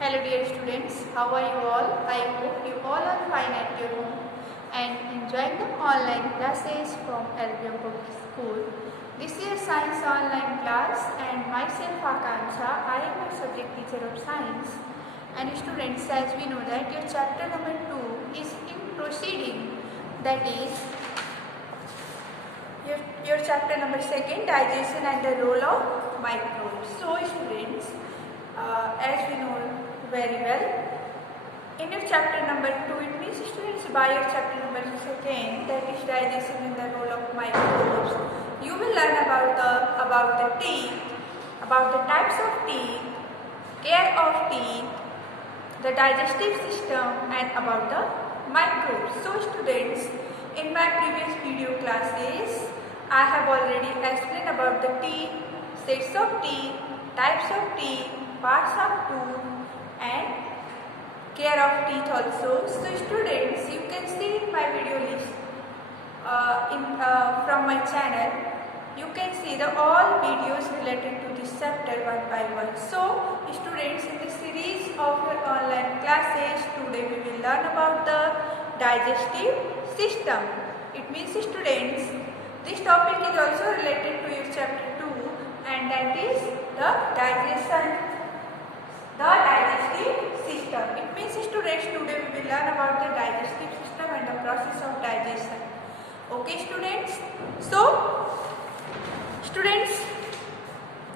Hello dear students, how are you all? I hope you all are fine at your home and enjoying the online classes from LBM Public School. This is Science online class and myself Akanksha, I am a subject teacher of science. And students, as we know that your chapter number 2 is in proceeding, that is your chapter number 2, digestion and the role of microbes. So students, as we know very well, in your chapter number 2, it means students by your chapter number 2, that is digestion and the role of microbes, you will learn about the teeth, about the types of teeth, care of teeth, the digestive system, and about the microbes. So students, in my previous video classes, I have already explained about the teeth, sets of teeth, types of teeth, parts of tooth, and care of teeth also. So students, you can see in my video list from my channel, you can see the all videos related to this chapter one by one. So students, in the series of your online classes, today we will learn about the digestive system. It means students, this topic is also related to your chapter 2, and that is the digestive system. It means students, today we will learn about the digestive system and the process of digestion. Okay students? So students,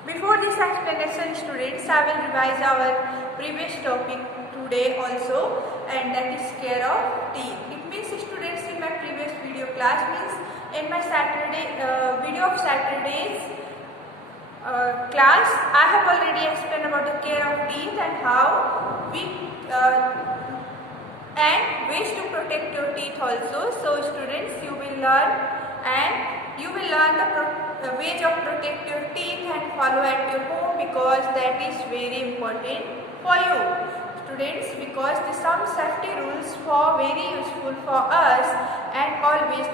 before this explanation students, I will revise our previous topic today also, and that is care of teeth. It means students, in my previous video class, means in my video of Saturday's class, I have already explained about the care of teeth and how we and ways to protect your teeth also. So students, you will learn the ways of protect your teeth and follow at your home, because that is very important for you students, because some safety rules for very useful for us, and always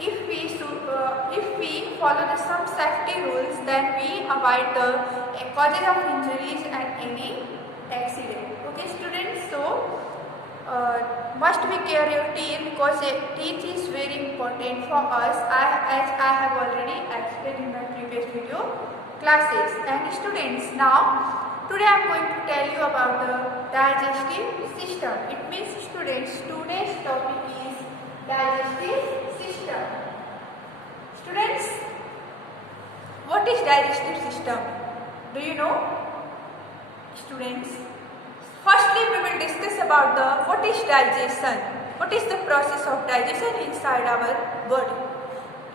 if we follow some safety rules, then we avoid the causes of injuries and any accident. Okay students, so must we care your teeth, because teeth is very important for us, as I have already explained in my previous video classes. And students, now today I am going to tell you about the digestive system. It means students, today's topic is digestive system. Students, what is digestive system? Do you know? Students, firstly we will discuss about what is digestion. What is the process of digestion inside our body?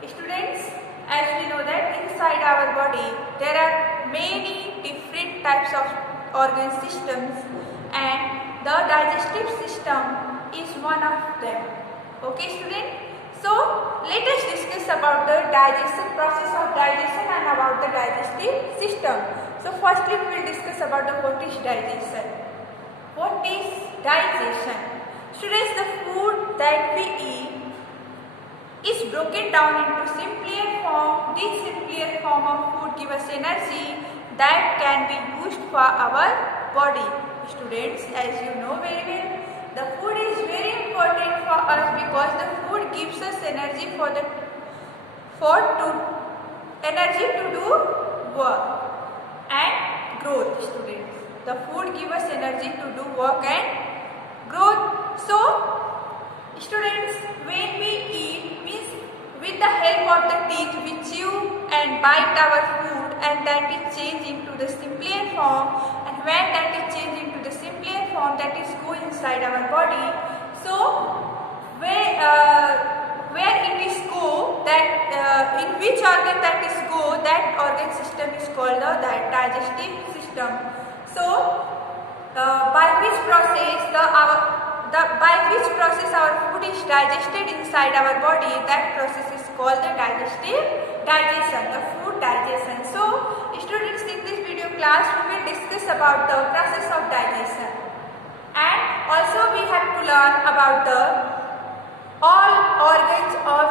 Students, as we know that inside our body there are many different types of organ systems, and the digestive system is one of them. Okay students, so let us discuss about the process of digestion and about the digestive system. So firstly we will discuss about what is digestion. What is digestion? Students, the food that we eat is broken down into simpler form. This simpler form of food gives us energy that can be used for our body. Students, as you know very well, the food is very important for us, because the food gives us energy energy to do work and growth. Students, the food gives us energy to do work and growth. So students, when we eat, means with the help of the teeth we chew and bite our food, and that is changed into the simpler form, and when that is changed into the simpler form, that is go inside our body. So where it is go, that in which organ that is go, that organ system is called the digestive system. So by which process our food is digested inside our body, that process is called the digestion, the food digestion. So students, in this video class we will discuss about the process of digestion, and also we have to learn about all organs of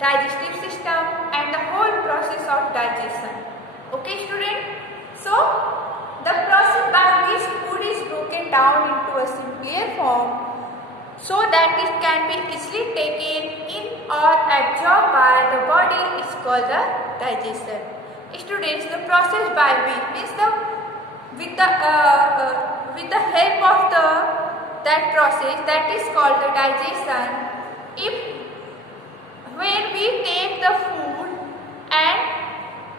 digestive system and the whole process of digestion. Okay student, so the process by broken down into a simpler form so that it can be easily taken in or absorbed by the body is called the digestion. Students, the process by which is with the help of that process that is called the digestion. If when we take the food and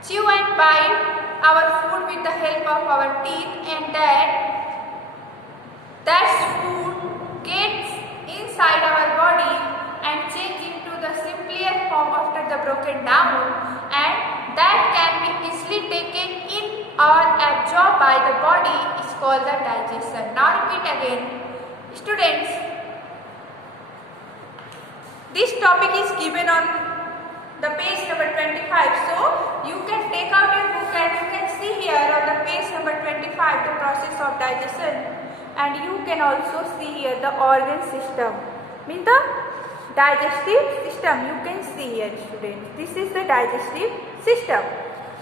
chew and bite our food with the help of our teeth, and that food gets inside our body and change into the simpler form after the broken down, and that can be easily taken in or absorbed by the body is called the digestion. Now repeat again. Students, this topic is given on the page number 25. So you can take out a book and you can see here on the page number 25 the process of digestion, and you can also see here the organ system, means the digestive system. You can see here, students, this is the digestive system.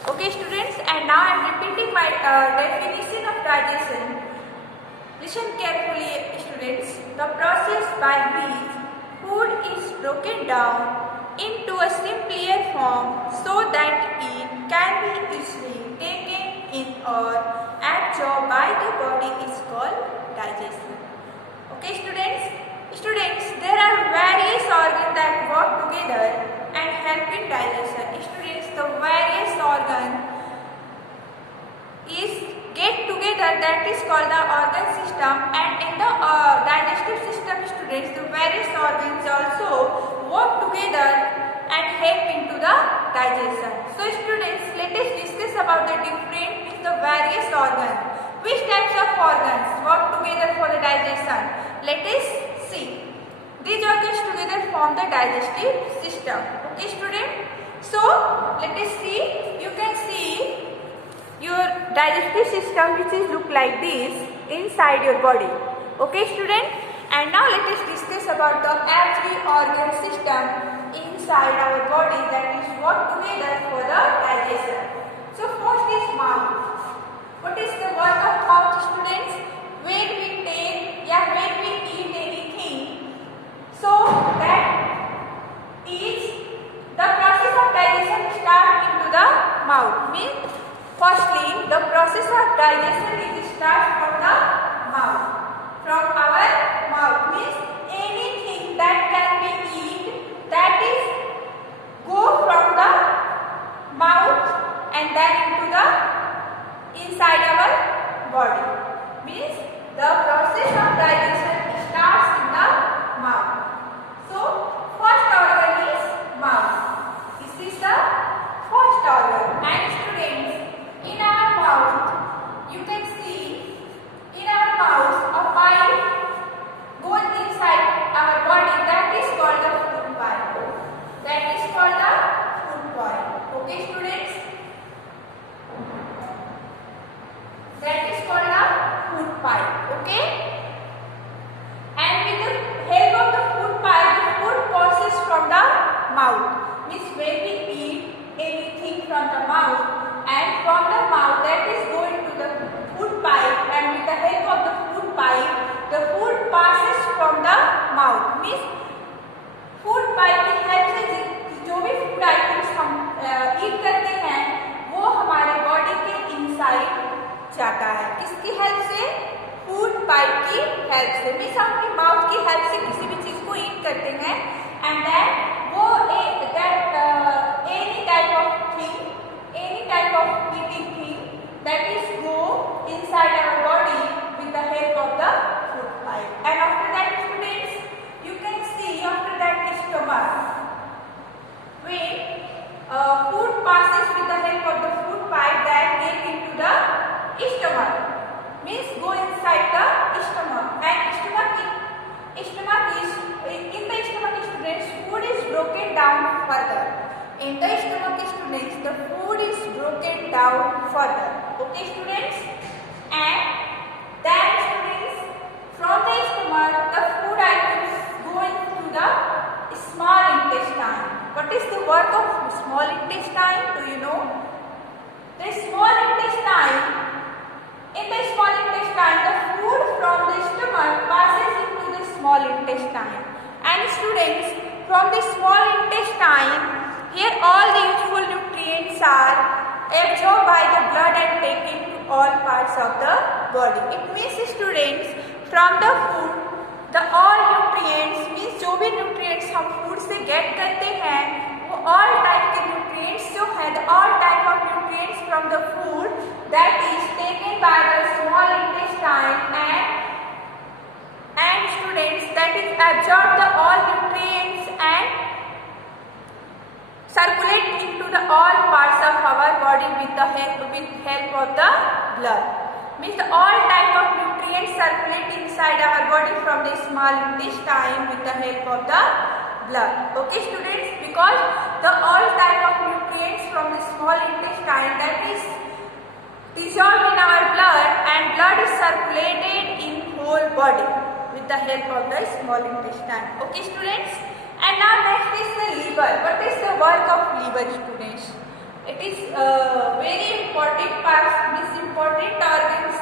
Okay students, and now I am repeating my definition of digestion. Listen carefully students. The process by which food is broken down into a simpler form so that it can be easily taken in or absorbed by the body is called digestion. Okay students? Students, there are various organs that work together and help in digestion. Students, the various organs is get together, that is called the organ system, and in the digestive system, students, the various organs also work together and help into the digestion. So students, let us discuss about the various organs. Which types of organs work together for the digestion? Let us see. These organs together form the digestive system. Okay student? So let us see. You can see your digestive system which is look like this inside your body. Okay student? And now let us discuss about the every organ system inside our body that is work together for the digestion. So first is mouth. What is the work of mouth students? When we take when we eat anything, so that is the process of digestion start into the mouth. Means firstly the process of digestion is start from the mouth. From our mouth means anything that can be eaten, that is go from the mouth and then into the inside our body. Means the process of digestion starts in the mouth. So first organ is mouth. This is the first organ. And students, in our mouth you can see, in our mouth a pipe goes inside our body, that is called the food pipe. That is called the food pipe. Okay students? That is called a food pipe. Okay? And with the help of the food pipe, the food passes from the mouth. Means when we eat anything from the mouth, and from the mouth that is going to the food pipe, and with the help of the food pipe, the food passes from the mouth. Means food pipe की help से जो भी food items हम ईट करते हैं वो हमारे body के इनसाइड जाता है. किसकी हेल्प से? फूड पाइप की हेल्प से. मीन्स हम अपनी माउथ की हेल्प से किसी भी चीज को ईट करते हैं, एंड देन वो any type of eating thing that is go inside our body with the help of the food pipe. And after that students you can see after that stomach when food passes with the help of the food pipe that get into the stomach, means go inside the stomach, and stomach is in the stomach students, food is broken down further. In the stomach students, the food is broken down further. Okay students? And then students, from the stomach the food items go into the small intestine. What is the work of small intestine? Do you know? The small intestine, in the small intestine, the food from students, from the small intestine, here all the useful nutrients are absorbed by the blood and taken to all parts of the body. It means students, from the food, the all nutrients means जो भी nutrients हम food से get करते हैं वो all type के nutrients जो है the all type of nutrients from the food that is taken by the small intestine and students that is absorb the all nutrients and circulate into the all parts of our body with help of the blood. Means all type of nutrients circulate inside our body from the small intestine with the help of the blood. Okay students, because the all type of nutrients from the small intestine that is dissolved in our blood and blood is circulated in whole body with the help of the small intestine. Okay students, and now next is the liver. What is the work of liver students? It is very important part, means important organs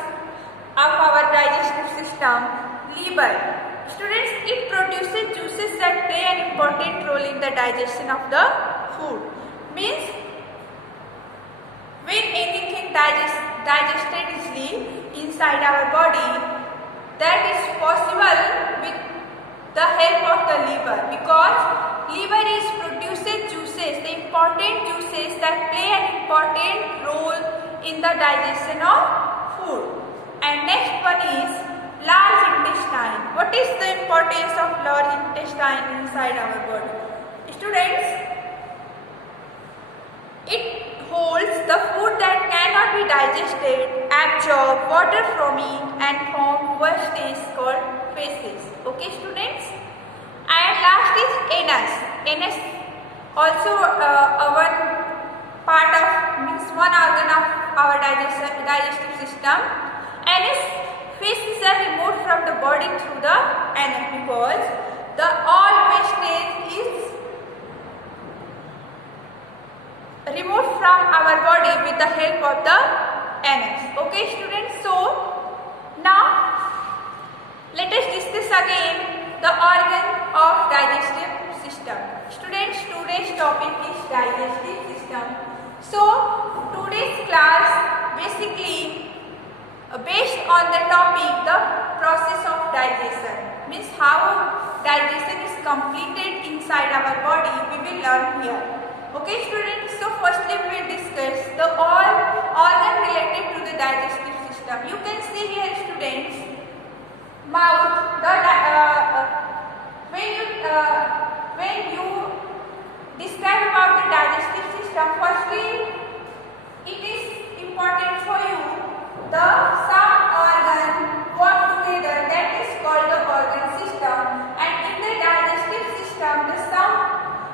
of our digestive system. Liver, students, it produces juices that play an important role in the digestion of the food. Means when anything digested easily inside our body, that is possible with the help of the liver, because liver is produces juices, the important juices that play an important role in the digestion of food. And next one is large intestine. What is the importance of large intestine inside our body? Students, it holds the food that cannot be digested, absorb water from it and form wastage called feces. Okay students, and last is anus. Anus also one part of, means one organ of our digestive system. Anus, feces are removed from the body through the anus because the all wastage is removed from our body with the help of the anus. Okay students, so now let us discuss again the organ of digestive system. Students, today's topic is digestive system. So today's class basically based on the topic the process of digestion, means how digestion is completed inside our body, we will learn here. Okay students, so firstly we will discuss the all organ related to the digestive system. You can see here students, mouth, when you describe about the digestive system, firstly it is important for you the some organ work together, that is called the organ system, and in the digestive system the some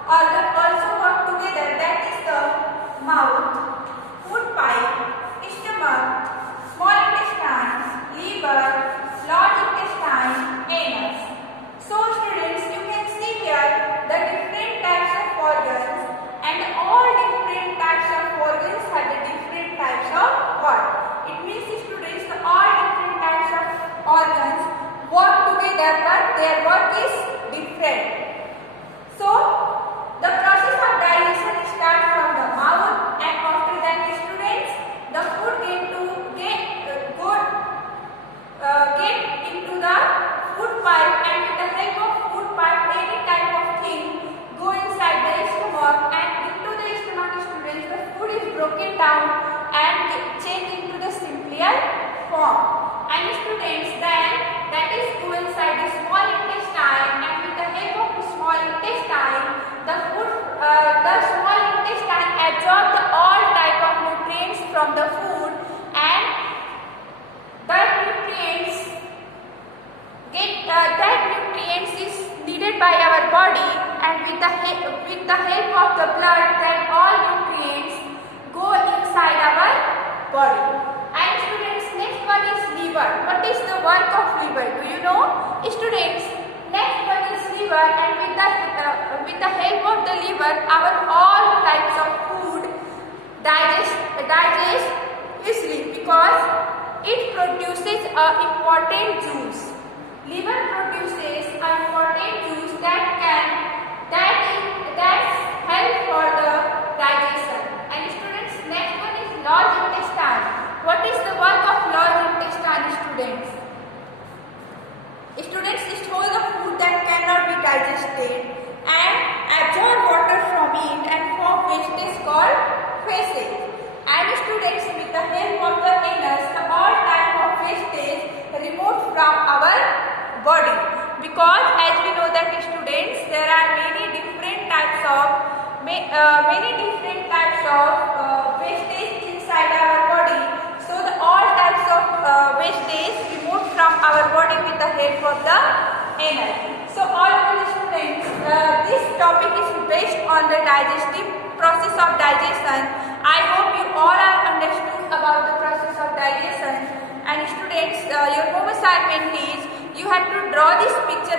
organ also work together, that is the mouth, food pipe, stomach, small intestine, liver, large intestine, anus. So students, you can see here the different types of organs, and all different types of organs have the different types of work. It means students, the all different types of organs work together but their work is different. So the process of digestion starts from the mouth, and after that students, the food get into the food pipe, and with the help of food pipe any type of thing go inside the stomach, and into the stomach students the food is broken down and change into the simpler form. And students, then that is go inside the small intestine, and with the help of the small intestine the small intestine absorb the all type of nutrients from the food, and that nutrients is needed by our body, and with the help of the blood that all nutrients go inside our body. And students, next one is liver. What is the work of liver? Do you know? Students, next one is liver, and with the help of the liver our all types of food digest easily, because it produces a important juice. Liver produces important juice that help for the digestion. And students, next one is large intestine. What is the work of large intestine, students? Students, it holds the food that cannot be digested and absorb water from it and form wastage called feces. And students, with the help of the anus, all type of wastage removed from our body. Because as we know that students, there are many different types of wastage inside our body. So the all types of wastage removed from our body with the help of the anus. So all students, this topic is based on the digestive process of digestion. I hope you all are understood about the process of digestion. And students, your home assignment is you have to draw this picture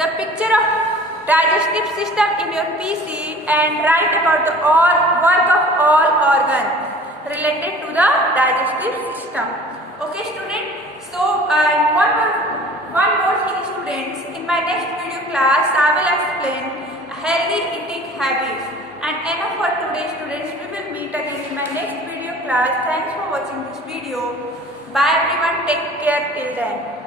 the picture of digestive system in your PC and write about the work of all organs related to the digestive system. Okay, students. So one more thing, students. In my next video class, I will explain healthy eating habits. And enough for today, students. We will meet again in my next video class. Thanks for watching this video. Bye everyone. Take care till then.